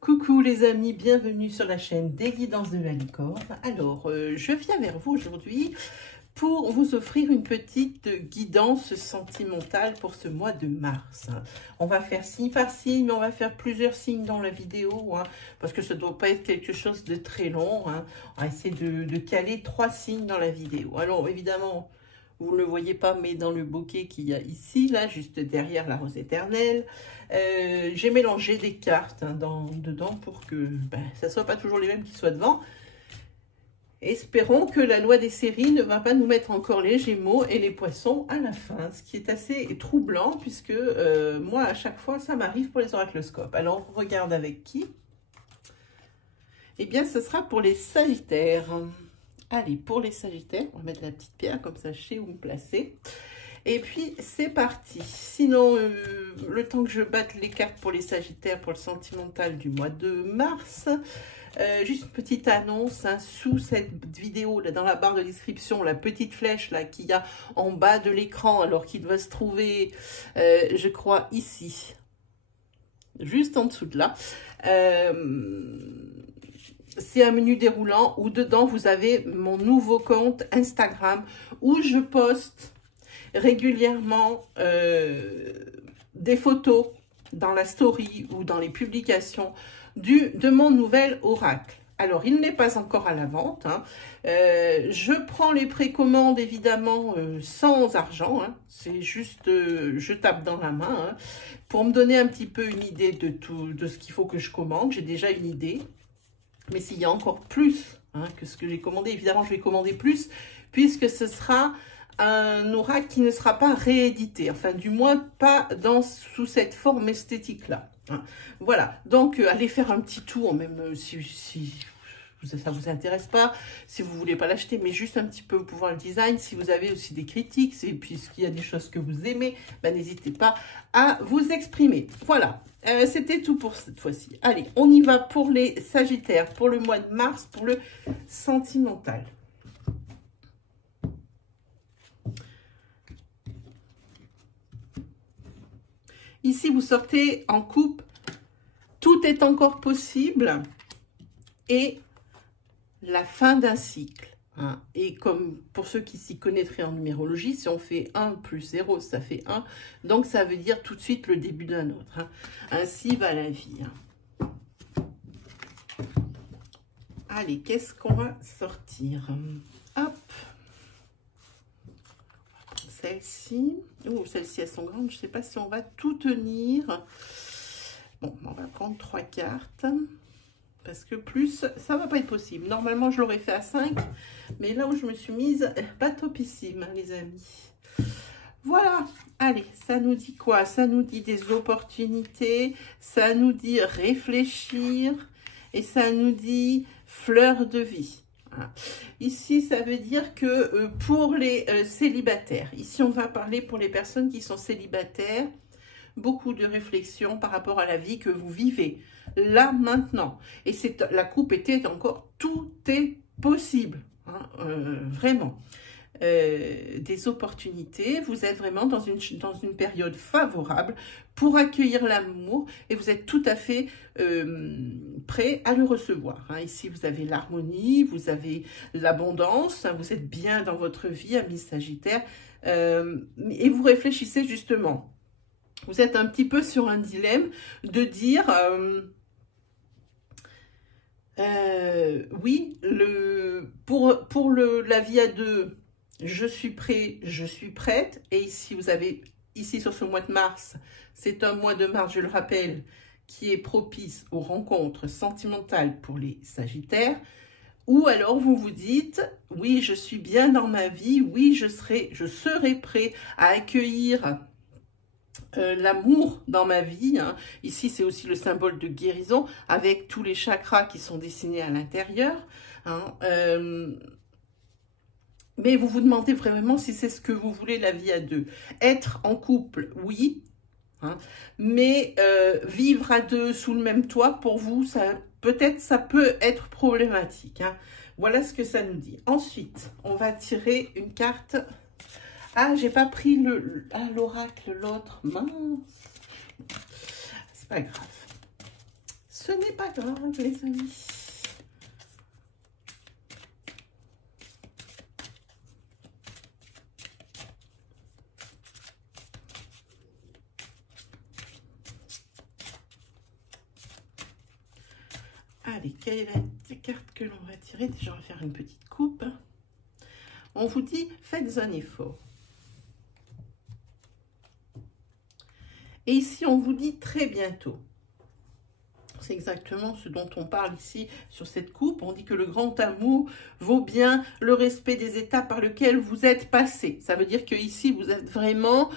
Coucou les amis, bienvenue sur la chaîne des guidances de la licorne. Alors, je viens vers vous aujourd'hui pour vous offrir une petite guidance sentimentale pour ce mois de mars. On va faire signe par signe, mais on va faire plusieurs signes dans la vidéo, parce que ça ne doit pas être quelque chose de très long. On va essayer de caler 3 signes dans la vidéo. Alors, évidemment, vous ne le voyez pas, mais dans le bouquet qu'il y a ici, là, juste derrière la rose éternelle, j'ai mélangé des cartes dedans pour que ça ne soit pas toujours les mêmes qui soient devant. Espérons que la loi des séries ne va pas nous mettre encore les Gémeaux et les Poissons à la fin, ce qui est assez troublant puisque moi, à chaque fois, ça m'arrive pour les oracloscopes. Alors, on regarde avec qui? Eh bien, ce sera pour les Sagittaires. Allez, pour les Sagittaires, on va mettre la petite pierre, comme ça je sais où me placer. Et puis, c'est parti. Sinon, le temps que je batte les cartes pour les Sagittaires, pour le sentimental du mois de mars, juste une petite annonce, sous cette vidéo, là, dans la barre de description, la petite flèche là qu'il y a en bas de l'écran, alors qu'il doit se trouver, je crois, ici, juste en dessous de là. C'est un menu déroulant où dedans vous avez mon nouveau compte Instagram où je poste régulièrement des photos dans la story ou dans les publications de mon nouvel oracle. Alors, il n'est pas encore à la vente. Je prends les précommandes évidemment sans argent. C'est juste, je tape dans la main pour me donner un petit peu une idée de ce qu'il faut que je commande. J'ai déjà une idée. Mais s'il y a encore plus que ce que j'ai commandé, évidemment, je vais commander plus, puisque ce sera un oracle qui ne sera pas réédité. Enfin, du moins, pas sous cette forme esthétique-là. Voilà. Donc, allez faire un petit tour, même si ça ne vous intéresse pas, si vous ne voulez pas l'acheter, mais juste un petit peu pour voir le design. Si vous avez aussi des critiques, puisqu'il y a des choses que vous aimez, n'hésitez pas à vous exprimer. Voilà. C'était tout pour cette fois-ci. Allez, on y va pour les Sagittaires, pour le mois de mars, pour le sentimental. Ici, vous sortez en coupe. Tout est encore possible. Et la fin d'un cycle. Et comme pour ceux qui s'y connaîtraient en numérologie, si on fait 1 plus 0, ça fait 1. Donc, ça veut dire tout de suite le début d'un autre. Ainsi va la vie. Allez, qu'est-ce qu'on va sortir? Hop. Celle-ci. Oh, celles-ci, elles sont grandes. Je ne sais pas si on va tout tenir. Bon, on va prendre 3 cartes. Parce que plus, ça va pas être possible. Normalement, je l'aurais fait à 5. Mais là où je me suis mise, pas topissime, les amis. Voilà. Allez, ça nous dit quoi? Ça nous dit des opportunités. Ça nous dit réfléchir. Et ça nous dit fleur de vie. Voilà. Ici, ça veut dire que pour les célibataires. Ici, on va parler pour les personnes qui sont célibataires. Beaucoup de réflexion par rapport à la vie que vous vivez là maintenant, et la coupe était encore, tout est possible, vraiment, des opportunités. Vous êtes vraiment dans une période favorable pour accueillir l'amour et vous êtes tout à fait prêt à le recevoir. Ici vous avez l'harmonie, vous avez l'abondance, vous êtes bien dans votre vie, amis Sagittaire, et vous réfléchissez justement. Vous êtes un petit peu sur un dilemme de dire, oui, pour la vie à deux, je suis prêt, je suis prête. Et ici, vous avez, ici sur ce mois de mars, c'est un mois de mars, je le rappelle, qui est propice aux rencontres sentimentales pour les Sagittaires. Ou alors vous vous dites, oui, je suis bien dans ma vie, oui, je serai prêt à accueillir l'amour dans ma vie. Ici, c'est aussi le symbole de guérison avec tous les chakras qui sont dessinés à l'intérieur. Mais vous vous demandez vraiment si c'est ce que vous voulez, la vie à deux. Être en couple, oui. Mais vivre à deux sous le même toit, pour vous, peut-être ça peut être problématique. Voilà ce que ça nous dit. Ensuite, on va tirer une carte. Ah, j'ai pas pris l'oracle, l'autre. Mince. C'est pas grave. ce n'est pas grave, les amis. Allez, quelle est la carte que l'on va tirer? Déjà, on va faire une petite coupe. On vous dit, faites un effort. Et ici, on vous dit très bientôt. C'est exactement ce dont on parle ici sur cette coupe. On dit que le grand amour vaut bien le respect des étapes par lesquelles vous êtes passé. Ça veut dire que ici vous êtes vraiment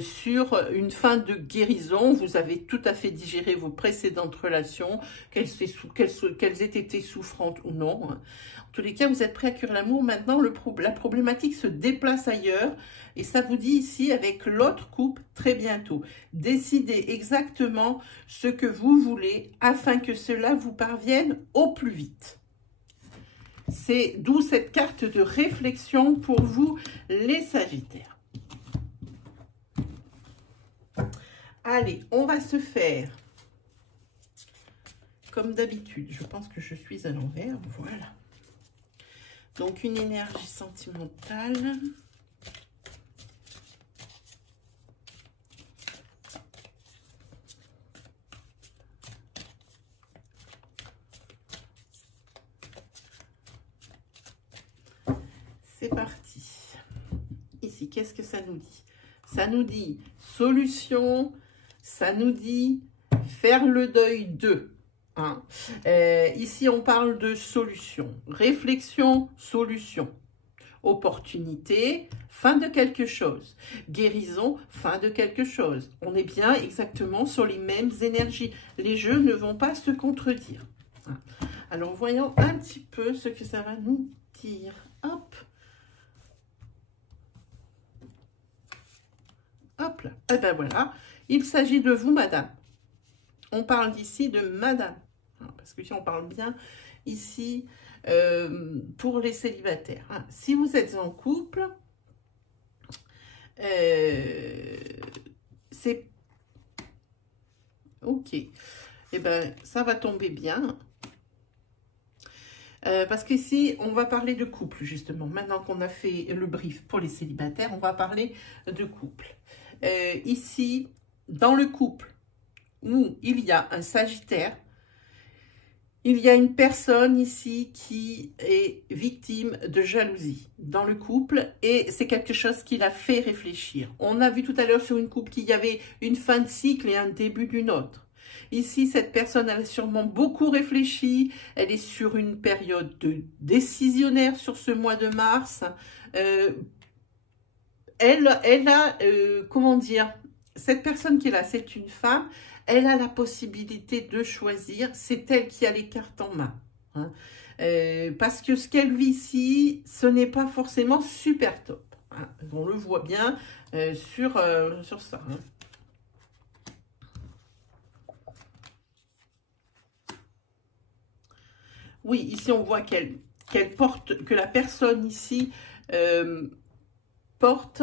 sur une fin de guérison. Vous avez tout à fait digéré vos précédentes relations, qu'elles aient été souffrantes ou non. En tous les cas, vous êtes prêt à cuire l'amour. Maintenant, la problématique se déplace ailleurs. Et ça vous dit ici, avec l'autre coupe, très bientôt. Décidez exactement ce que vous voulez afin que cela vous parvienne au plus vite. C'est d'où cette carte de réflexion pour vous, les Sagittaires. Allez, on va se faire, comme d'habitude, je pense que je suis à l'envers, voilà. Donc, une énergie sentimentale. C'est parti. Ici, qu'est-ce que ça nous dit? Ça nous dit solution, ça nous dit faire le deuil de. Hein. Ici, on parle de solution. Réflexion, solution. Opportunité, fin de quelque chose. Guérison, fin de quelque chose. On est bien exactement sur les mêmes énergies. Les jeux ne vont pas se contredire. Hein. Alors, voyons un petit peu ce que ça va nous dire. Hop. Hop là. Et ben voilà. Il s'agit de vous, madame. On parle ici de madame. Parce que si on parle bien ici pour les célibataires. Hein. Si vous êtes en couple, c'est ok. Et ben ça va tomber bien. Parce qu'ici, on va parler de couple, justement. Maintenant qu'on a fait le brief pour les célibataires, on va parler de couple. Ici, dans le couple où il y a un Sagittaire, il y a une personne ici qui est victime de jalousie dans le couple et c'est quelque chose qui l'a fait réfléchir. On a vu tout à l'heure sur une couple qu'il y avait une fin de cycle et un début d'une autre. Ici, cette personne, elle a sûrement beaucoup réfléchi. Elle est sur une période décisionnaire sur ce mois de mars. Elle a, comment dire, cette personne qui est là, c'est une femme. Elle a la possibilité de choisir. C'est elle qui a les cartes en main. Hein. Parce que ce qu'elle vit ici, ce n'est pas forcément super top. Hein. On le voit bien sur ça. Hein. Oui, ici on voit qu'elle porte, que la personne ici porte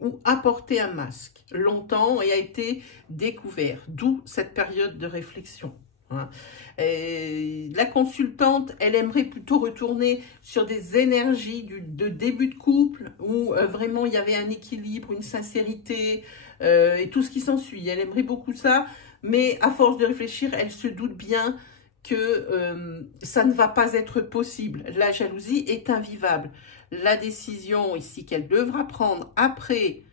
ou a porté un masque longtemps et a été découvert, d'où cette période de réflexion. Hein. La consultante, elle aimerait plutôt retourner sur des énergies de début de couple où vraiment il y avait un équilibre, une sincérité et tout ce qui s'ensuit. Elle aimerait beaucoup ça. Mais à force de réfléchir, elle se doute bien que ça ne va pas être possible. La jalousie est invivable. La décision ici qu'elle devra prendre après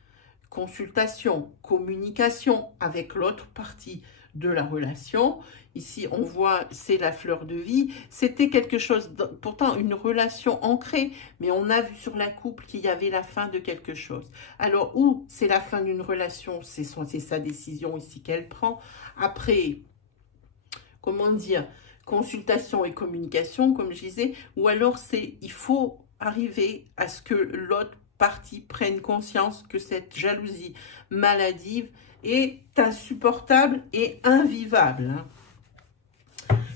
consultation, communication avec l'autre partie de la relation. Ici, on voit, c'est la fleur de vie. C'était quelque chose, pourtant une relation ancrée, mais on a vu sur la couple qu'il y avait la fin de quelque chose. Alors, où c'est la fin d'une relation, c'est sa décision ici qu'elle prend. Après, comment dire, consultation et communication, comme je disais, ou alors il faut arriver à ce que l'autre partie prenne conscience que cette jalousie maladive est insupportable et invivable. Hein.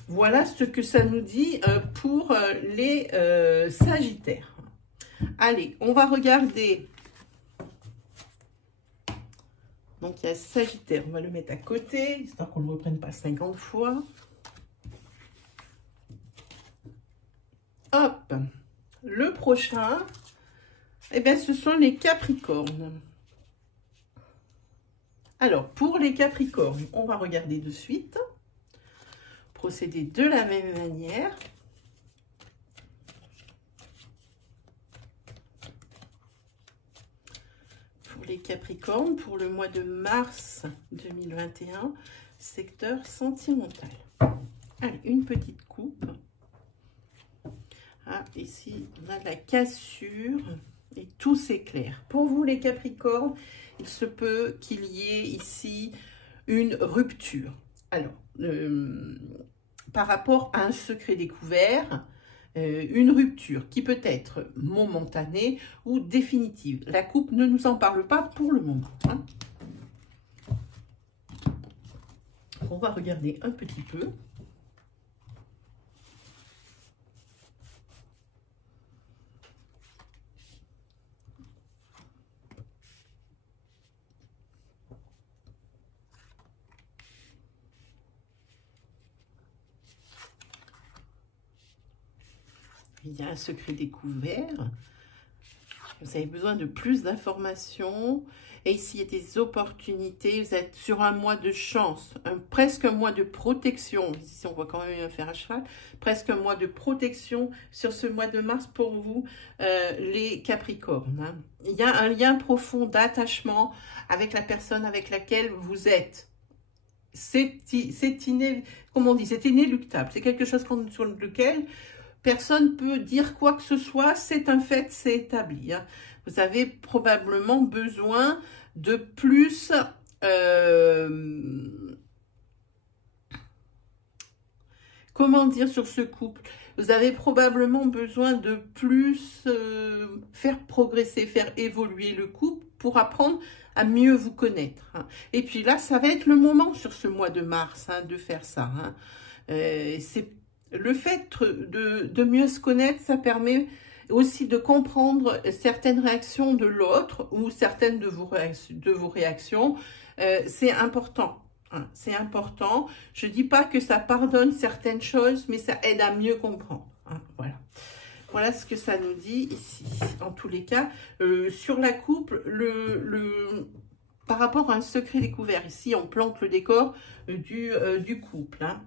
Voilà ce que ça nous dit pour les Sagittaires. Allez, on va regarder Donc, il y a Sagittaire. On va le mettre à côté, histoire qu'on ne le reprenne pas 50 fois. Hop. Le prochain, eh bien, ce sont les Capricornes. Alors, pour les Capricornes, on va regarder de suite. Procéder de la même manière. Pour les Capricornes, pour le mois de mars 2021, secteur sentimental. Allez, une petite coupe. Ah, ici, on a de la cassure et tout s'éclaire. Pour vous, les Capricornes, il se peut qu'il y ait ici une rupture. Alors, par rapport à un secret découvert, une rupture qui peut être momentanée ou définitive. La coupe ne nous en parle pas pour le moment. Hein. On va regarder un petit peu. Il y a un secret découvert. Vous avez besoin de plus d'informations. Et ici, il y a des opportunités. Vous êtes sur un mois de chance, presque un mois de protection. Ici, on voit quand même un fer à cheval. Presque un mois de protection sur ce mois de mars pour vous, les Capricornes. Hein. Il y a un lien profond d'attachement avec la personne avec laquelle vous êtes. C'est inéluctable. C'est quelque chose sur lequel personne ne peut dire quoi que ce soit. C'est un fait, c'est établi. Hein. Vous avez probablement besoin de plus comment dire sur ce couple? Vous avez probablement besoin de plus faire progresser, faire évoluer le couple pour apprendre à mieux vous connaître. Hein. Et puis là, ça va être le moment sur ce mois de mars hein, de faire ça. Hein. C'est le fait de mieux se connaître, ça permet aussi de comprendre certaines réactions de l'autre ou certaines de vos réactions. C'est important. Hein, c'est important. Je ne dis pas que ça pardonne certaines choses, mais ça aide à mieux comprendre. Hein, voilà. Voilà ce que ça nous dit ici. En tous les cas, sur la couple, par rapport à un secret découvert, ici on plante le décor du couple. Hein.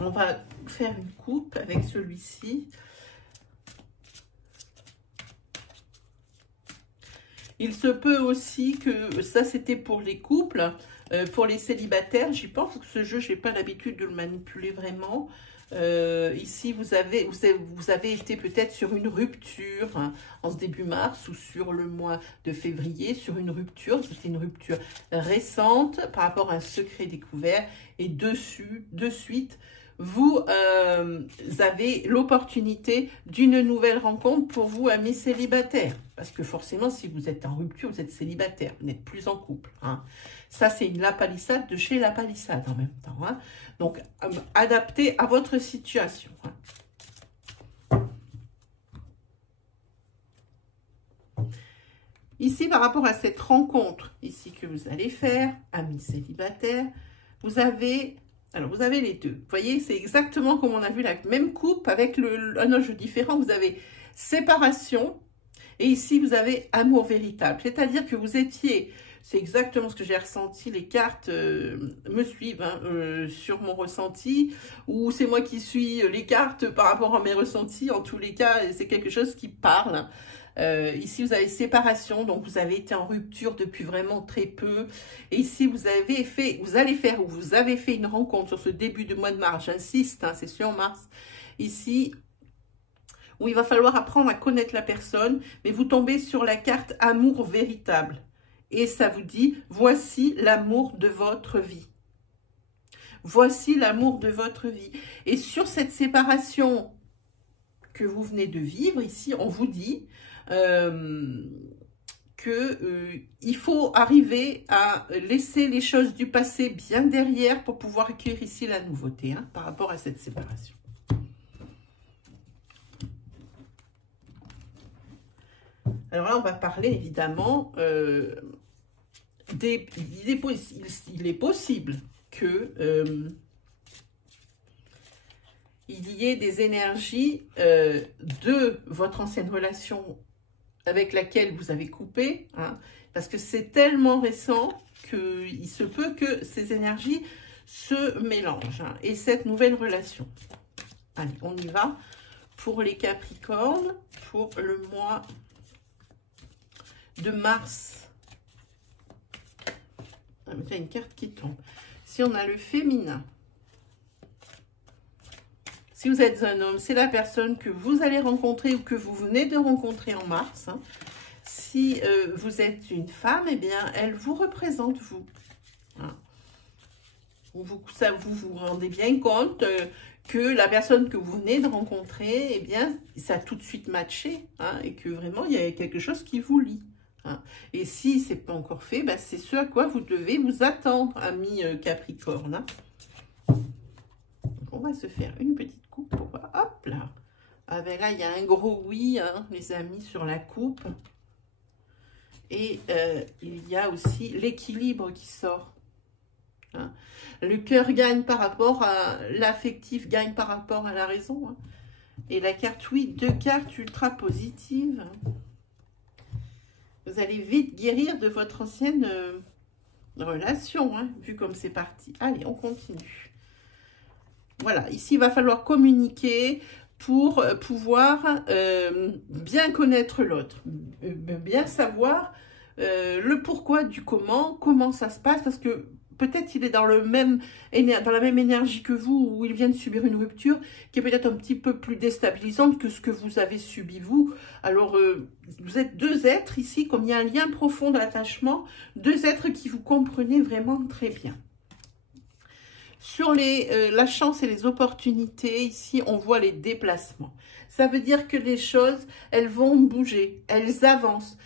On va faire une coupe avec celui-ci. Il se peut aussi que, ça c'était pour les couples, pour les célibataires, j'y pense que ce jeu, je n'ai pas l'habitude de le manipuler vraiment. Ici, vous avez été peut-être sur une rupture hein, en ce début mars ou sur le mois de février, sur une rupture. C'était une rupture récente par rapport à un secret découvert. Et de suite, vous avez l'opportunité d'une nouvelle rencontre pour vous, amis célibataires. Parce que forcément, si vous êtes en rupture, vous êtes célibataire, vous n'êtes plus en couple. Hein. Ça, c'est une La Palissade de chez La Palissade en même temps. Hein. Donc, adapté à votre situation. Hein. Ici, par rapport à cette rencontre ici que vous allez faire, amis célibataires, vous avez... Alors, vous avez les deux. Vous voyez, c'est exactement comme on a vu la même coupe avec un enjeu différent. Vous avez séparation et ici, vous avez amour véritable. C'est-à-dire que vous étiez, c'est exactement ce que j'ai ressenti, les cartes me suivent hein, sur mon ressenti ou c'est moi qui suis les cartes par rapport à mes ressentis. En tous les cas, c'est quelque chose qui parle. Ici, vous avez séparation, donc vous avez été en rupture depuis vraiment très peu. Et ici, vous avez fait une rencontre sur ce début de mois de mars. J'insiste, hein, c'est sur mars. Ici, où il va falloir apprendre à connaître la personne, mais vous tombez sur la carte amour véritable. Et ça vous dit, voici l'amour de votre vie. Voici l'amour de votre vie. Et sur cette séparation que vous venez de vivre, ici, on vous dit il faut arriver à laisser les choses du passé bien derrière pour pouvoir accueillir ici la nouveauté hein, par rapport à cette séparation. Alors là, on va parler évidemment il est possible que il y ait des énergies de votre ancienne relation avec laquelle vous avez coupé, hein, parce que c'est tellement récent qu'il se peut que ces énergies se mélangent, hein, et cette nouvelle relation. Allez, on y va pour les Capricornes, pour le mois de mars. Il y a une carte qui tombe. Si on a le féminin, si vous êtes un homme, c'est la personne que vous allez rencontrer ou que vous venez de rencontrer en mars. Hein. Si vous êtes une femme, eh bien, elle vous représente, vous. Hein. Vous vous rendez bien compte que la personne que vous venez de rencontrer, eh bien, ça a tout de suite matché, hein, et que vraiment, il y a quelque chose qui vous lie. Hein. Et si ce n'est pas encore fait, ben, c'est ce à quoi vous devez vous attendre, amis Capricorne. Hein. Donc, on va se faire une petite coupe pour voir. Hop là. Ah ben là, il y a un gros oui, hein, les amis, sur la coupe. Et il y a aussi l'équilibre qui sort. Hein. Le cœur gagne par rapport à l'affectif, gagne par rapport à la raison. Hein. Et la carte, oui, 2 cartes ultra positives. Vous allez vite guérir de votre ancienne relation, hein, vu comme c'est parti. Allez, on continue. Voilà, ici, il va falloir communiquer pour pouvoir bien connaître l'autre, bien savoir le pourquoi du comment ça se passe, parce que peut-être il est dans la même énergie que vous, ou il vient de subir une rupture qui est peut-être un petit peu plus déstabilisante que ce que vous avez subi vous. Alors, vous êtes 2 êtres ici, comme il y a un lien profond d'attachement, 2 êtres qui vous comprenez vraiment très bien. Sur la chance et les opportunités, ici, on voit les déplacements. Ça veut dire que les choses, elles vont bouger, elles avancent.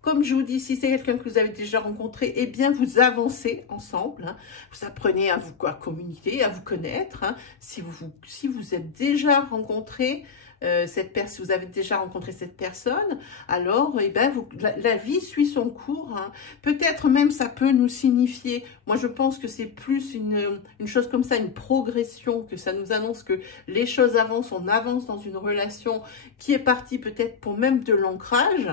Comme je vous dis, si c'est quelqu'un que vous avez déjà rencontré, eh bien, vous avancez ensemble. Hein. Vous apprenez à communiquer, à vous connaître. Hein. Si vous êtes déjà rencontré, si vous avez déjà rencontré cette personne, alors eh ben, la vie suit son cours. Hein. Peut-être même ça peut nous signifier, moi je pense que c'est plus une chose comme ça, une progression, que ça nous annonce que les choses avancent, on avance dans une relation qui est partie peut-être pour même de l'ancrage,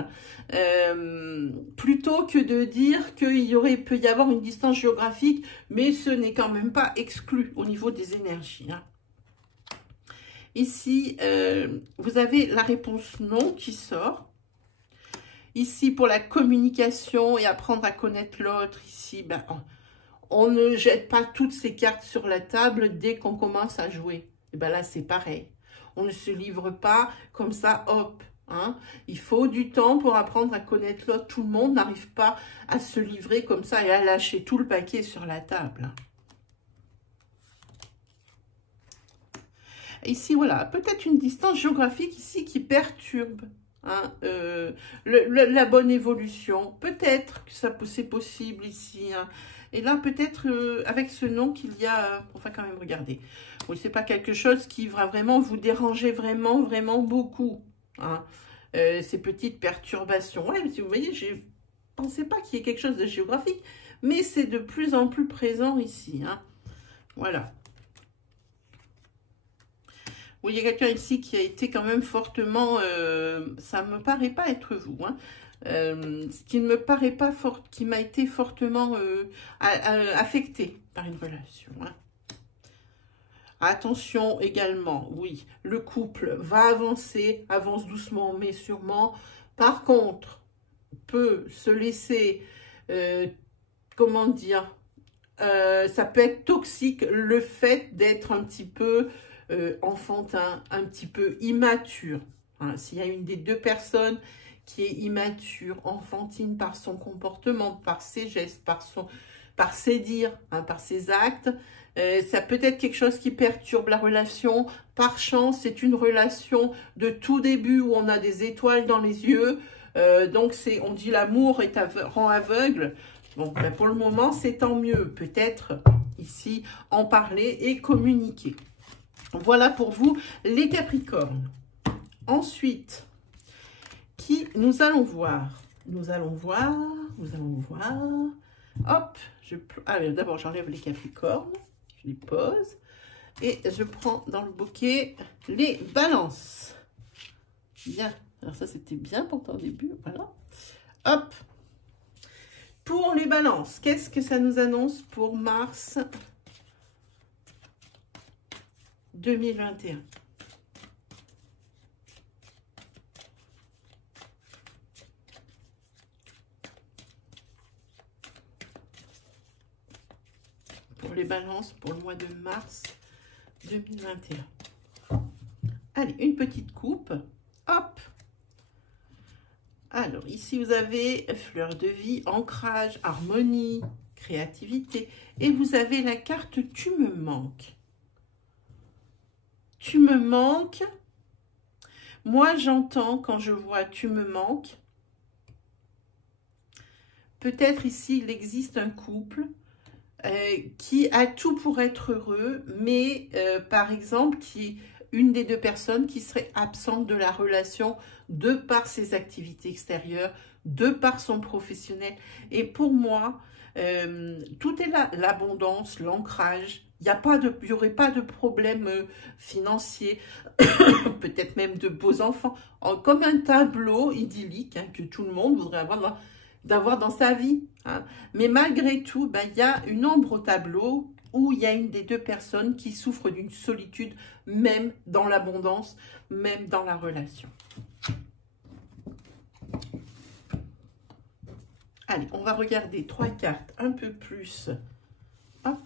plutôt que de dire qu'il peut y avoir une distance géographique, mais ce n'est quand même pas exclu au niveau des énergies. Hein. Ici, vous avez la réponse non qui sort. Ici, pour la communication et apprendre à connaître l'autre, ici, ben, on ne jette pas toutes ces cartes sur la table dès qu'on commence à jouer. Et ben là, c'est pareil. On ne se livre pas comme ça, hop. Hein. Il faut du temps pour apprendre à connaître l'autre. Tout le monde n'arrive pas à se livrer comme ça et à lâcher tout le paquet sur la table. Ici, voilà, peut-être une distance géographique ici qui perturbe hein, la bonne évolution. Peut-être que c'est possible ici. Hein. Et là, peut-être avec ce nom qu'il y a... on va quand même regarder. Oui, c'est pas quelque chose qui va vraiment vous déranger vraiment, vraiment beaucoup. Hein. Ces petites perturbations. Ouais, si vous voyez, je ne pensais pas qu'il y ait quelque chose de géographique. Mais c'est de plus en plus présent ici. Hein. Voilà. Oui, il y a quelqu'un ici qui a été quand même fortement, ça ne me paraît pas être vous, hein, ce qui ne me paraît pas fort, qui m'a été fortement affecté par une relation. Hein. Attention également, oui, le couple va avancer, avance doucement mais sûrement. Par contre, peut se laisser, comment dire, ça peut être toxique le fait d'être un petit peu... enfantin, un petit peu immature. Hein. S'il y a une des 2 personnes qui est immature, enfantine par son comportement, par ses gestes, par ses dires, hein, par ses actes, ça peut être quelque chose qui perturbe la relation. Par chance, c'est une relation de tout début où on a des étoiles dans les yeux. Donc, on dit l'amour rend aveugle. Bon, ben pour le moment, c'est tant mieux. Peut-être ici en parler et communiquer. Voilà pour vous, les Capricornes. Ensuite, qui nous allons voir? Nous allons voir Hop, d'abord j'enlève les capricornes, je les pose. Et je prends dans le bouquet les balances. Bien, alors ça c'était bien pour ton début, voilà. Hop, pour les balances, qu'est-ce que ça nous annonce pour mars 2021? Pour les balances, pour le mois de mars 2021. Allez, une petite coupe. Hop. Alors, ici, vous avez fleur de vie, ancrage, harmonie, créativité. Et vous avez la carte « Tu me manques ». Tu me manques. Moi, j'entends quand je vois « Tu me manques ». Peut-être ici, il existe un couple qui a tout pour être heureux, mais par exemple, qui est une des deux personnes qui serait absente de la relation de par ses activités extérieures, de par son professionnel. Et pour moi, tout est là, l'abondance, l'ancrage. Il n'y aurait pas de problème financier, peut-être même de beaux enfants, comme un tableau idyllique hein, que tout le monde voudrait d'avoir dans sa vie. Hein. Mais malgré tout, ben, y a une ombre au tableau où il y a une des deux personnes qui souffre d'une solitude, même dans l'abondance, même dans la relation. Allez, on va regarder 3 cartes un peu plus. Hop.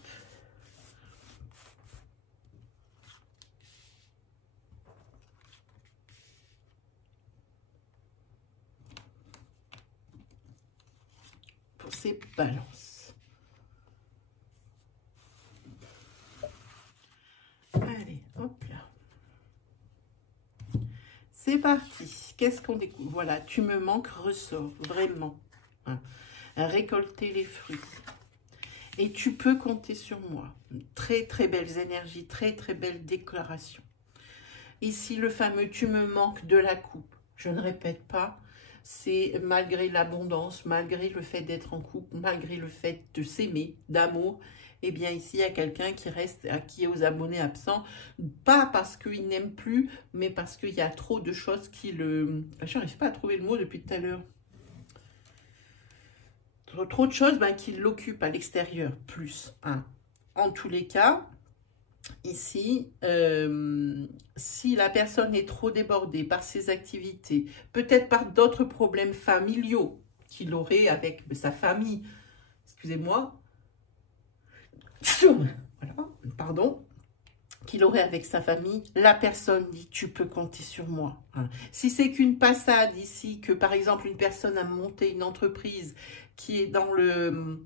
Pour ces balances. Allez, hop là. C'est parti. Qu'est-ce qu'on découvre? Voilà, tu me manques, ressort, vraiment. Hein. Récolter les fruits. Et tu peux compter sur moi. Très, très belles énergies, très, très belles déclarations. Ici, le fameux « tu me manques » de la coupe. Je ne répète pas. C'est malgré l'abondance, malgré le fait d'être en couple, malgré le fait de s'aimer, d'amour. Eh bien, ici, il y a quelqu'un qui reste, qui est aux abonnés absents. Pas parce qu'il n'aime plus, mais parce qu'il y a trop de choses qui le... Je n'arrive pas à trouver le mot depuis tout à l'heure. Trop de choses qui l'occupent à l'extérieur, plus. Hein. En tous les cas, ici, si la personne est trop débordée par ses activités, peut-être par d'autres problèmes familiaux qu'il aurait avec sa famille, excusez-moi, voilà, pardon, qu'il aurait avec sa famille, la personne dit « tu peux compter sur moi hein. ». Si c'est qu'une passade ici, que par exemple une personne a monté une entreprise qui est dans le...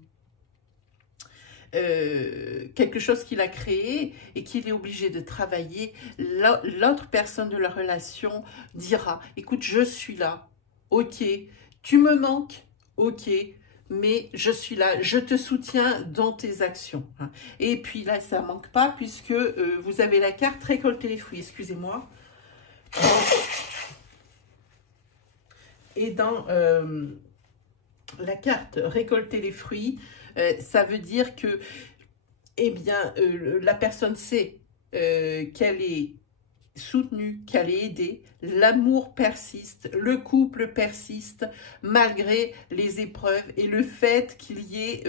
quelque chose qu'il a créé et qu'il est obligé de travailler, l'autre personne de la relation dira « écoute, je suis là, ok, tu me manques, ok, mais je suis là, je te soutiens dans tes actions. Hein. » Et puis là, ça ne manque pas puisque vous avez la carte « récolter les fruits », excusez-moi. Et dans la carte « récolter les fruits », ça veut dire que eh bien, la personne sait qu'elle est soutenue, qu'elle est aidée, l'amour persiste, le couple persiste, malgré les épreuves et le fait qu'il y ait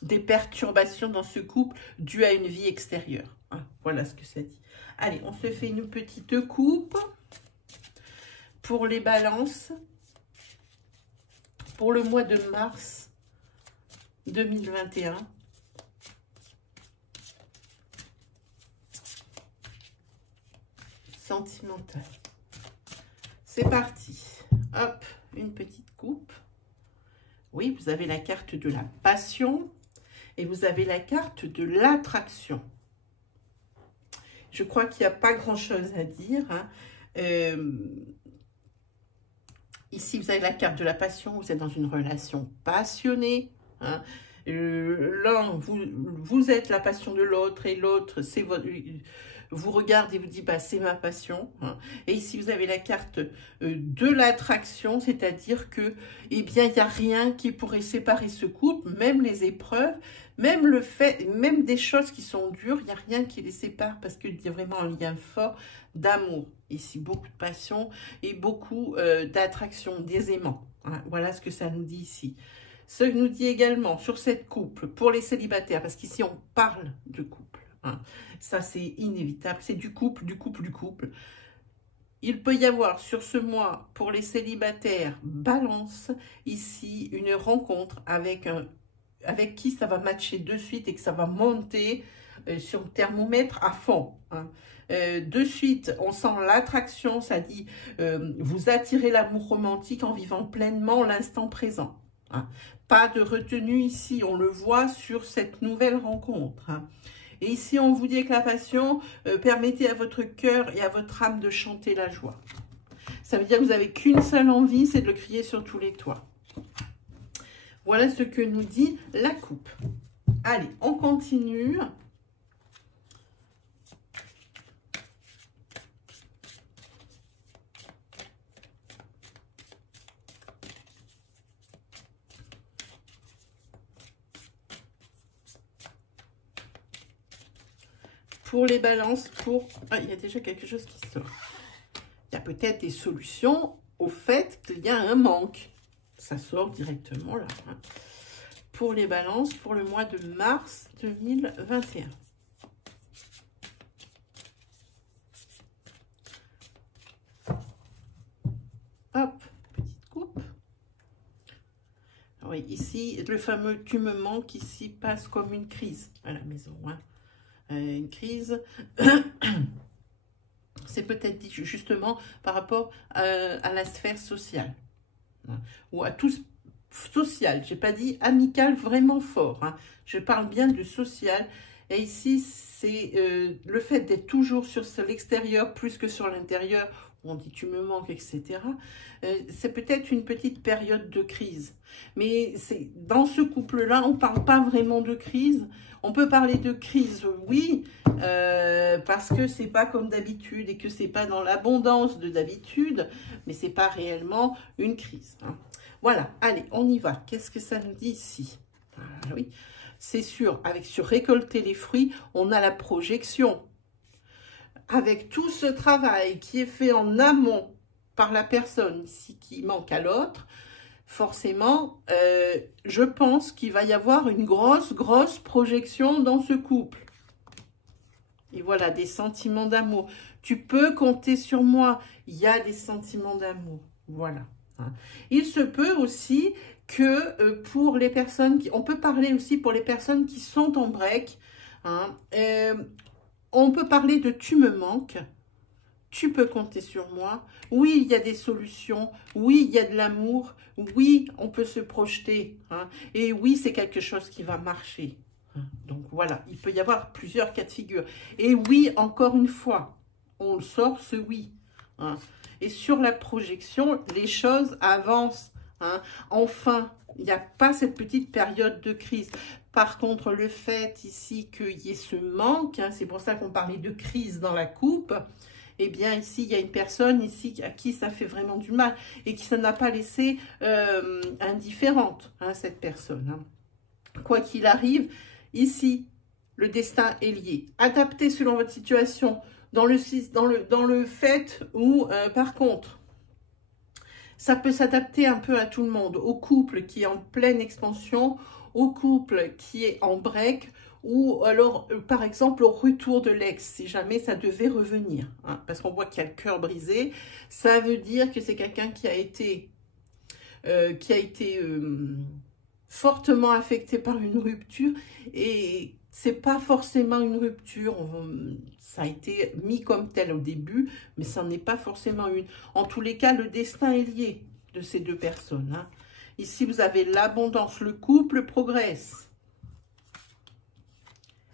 des perturbations dans ce couple dues à une vie extérieure. Hein, voilà ce que ça dit. Allez, on se fait une petite coupe pour les balances pour le mois de mars 2021. Sentimental. C'est parti. Hop, une petite coupe. Oui, vous avez la carte de la passion et vous avez la carte de l'attraction. Je crois qu'il n'y a pas grand-chose à dire. Hein. Ici, vous avez la carte de la passion. Vous êtes dans une relation passionnée. Hein. L'un, vous êtes la passion de l'autre et l'autre, c'est votre... vous regarde et vous dit, bah, c'est ma passion. Hein. Et ici, vous avez la carte de l'attraction, c'est-à-dire que, eh bien, il n'y a rien qui pourrait séparer ce couple, même les épreuves, même le fait, même des choses qui sont dures, il n'y a rien qui les sépare parce qu'il y a vraiment un lien fort d'amour. Ici, beaucoup de passion et beaucoup d'attraction, des aimants. Hein. Voilà ce que ça nous dit ici. Ce que nous dit également sur cette couple, pour les célibataires, parce qu'ici, on parle de couple. Hein. Ça, c'est inévitable. C'est du couple, du couple, du couple. Il peut y avoir sur ce mois, pour les célibataires, balance, ici, une rencontre avec qui ça va matcher de suite et que ça va monter sur le thermomètre à fond. Hein. De suite, on sent l'attraction, ça dit vous attirez l'amour romantique en vivant pleinement l'instant présent. Hein. Pas de retenue ici, on le voit sur cette nouvelle rencontre. Hein. Et ici, on vous dit que la passion, permettez à votre cœur et à votre âme de chanter la joie. Ça veut dire que vous n'avez qu'une seule envie, c'est de le crier sur tous les toits. Voilà ce que nous dit la coupe. Allez, on continue. Pour les balances, Ah, il y a déjà quelque chose qui sort. Il y a peut-être des solutions au fait qu'il y a un manque. Ça sort directement là. Hein. Pour les balances, pour le mois de mars 2021. Hop, petite coupe. Oui, ici, le fameux « tu me manques » ici passe comme une crise à la maison. Hein. Une crise, c'est peut-être dit justement par rapport à la sphère sociale. Hein, ou à tout social. Je n'ai pas dit amical vraiment fort. Hein. Je parle bien de social. Et ici, c'est le fait d'être toujours sur l'extérieur plus que sur l'intérieur. On dit tu me manques, etc. C'est peut-être une petite période de crise. Mais dans ce couple-là, on ne parle pas vraiment de crise. On peut parler de crise, oui, parce que c'est pas comme d'habitude et que c'est pas dans l'abondance de d'habitude, mais c'est pas réellement une crise. Hein. Voilà, allez, on y va. Qu'est-ce que ça nous dit ici? Ah, oui, c'est sûr, sur récolter les fruits, on a la projection. Avec tout ce travail qui est fait en amont par la personne ici qui manque à l'autre, forcément, je pense qu'il va y avoir une grosse projection dans ce couple. Et voilà, des sentiments d'amour. Tu peux compter sur moi. Il y a des sentiments d'amour. Voilà. Hein. Il se peut aussi que pour les personnes on peut parler aussi pour les personnes qui sont en break. Hein, on peut parler de « tu me manques ». Tu peux compter sur moi. Oui, il y a des solutions. Oui, il y a de l'amour. Oui, on peut se projeter. Hein. Et oui, c'est quelque chose qui va marcher. Hein. Donc voilà, il peut y avoir plusieurs cas de figure. Et oui, encore une fois, on sort ce oui. Hein. Et sur la projection, les choses avancent. Hein. Enfin, il n'y a pas cette petite période de crise. Par contre, le fait ici qu'il y ait ce manque, hein, c'est pour ça qu'on parlait de crise dans la coupe, eh bien, ici, il y a une personne ici à qui ça fait vraiment du mal et qui ça n'a pas laissé indifférente, hein, cette personne. Hein. Quoi qu'il arrive, ici, le destin est lié. Adapté selon votre situation, dans le fait où, par contre, ça peut s'adapter un peu à tout le monde, au couple qui est en pleine expansion, au couple qui est en break, ou alors, par exemple, au retour de l'ex, si jamais ça devait revenir. Hein, parce qu'on voit qu'il y a le cœur brisé. Ça veut dire que c'est quelqu'un qui a été fortement affecté par une rupture. Et c'est pas forcément une rupture. Ça a été mis comme tel au début, mais ça n'est pas forcément une. En tous les cas, le destin est lié de ces deux personnes. Hein. Ici, vous avez l'abondance. Le couple progresse.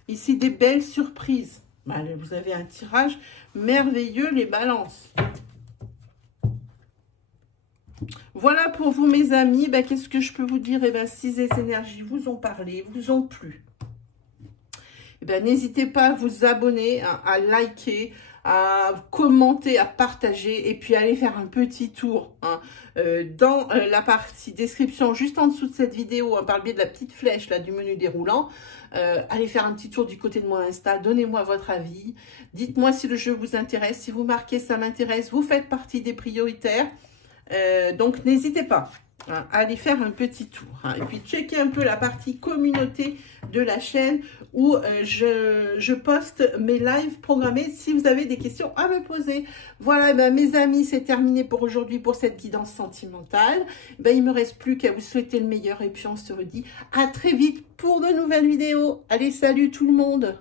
Ici, des belles surprises. Vous avez un tirage merveilleux, les balances. Voilà pour vous, mes amis. Qu'est-ce que je peux vous dire? Si les énergies vous ont parlé, vous ont plu, eh ben, n'hésitez pas à vous abonner, hein, à liker, à commenter, à partager et puis aller faire un petit tour hein, dans la partie description juste en dessous de cette vidéo hein, par le biais de la petite flèche là du menu déroulant. Allez faire un petit tour du côté de mon Insta, donnez-moi votre avis, dites-moi si le jeu vous intéresse, si vous marquez ça m'intéresse, vous faites partie des prioritaires, donc n'hésitez pas hein, à aller faire un petit tour hein, et puis checker un peu la partie communauté de la chaîne où je poste mes lives programmés si vous avez des questions à me poser. Voilà, ben, mes amis, c'est terminé pour aujourd'hui pour cette guidance sentimentale. Ben, il me reste plus qu'à vous souhaiter le meilleur et puis on se redit à très vite pour de nouvelles vidéos. Allez, salut tout le monde!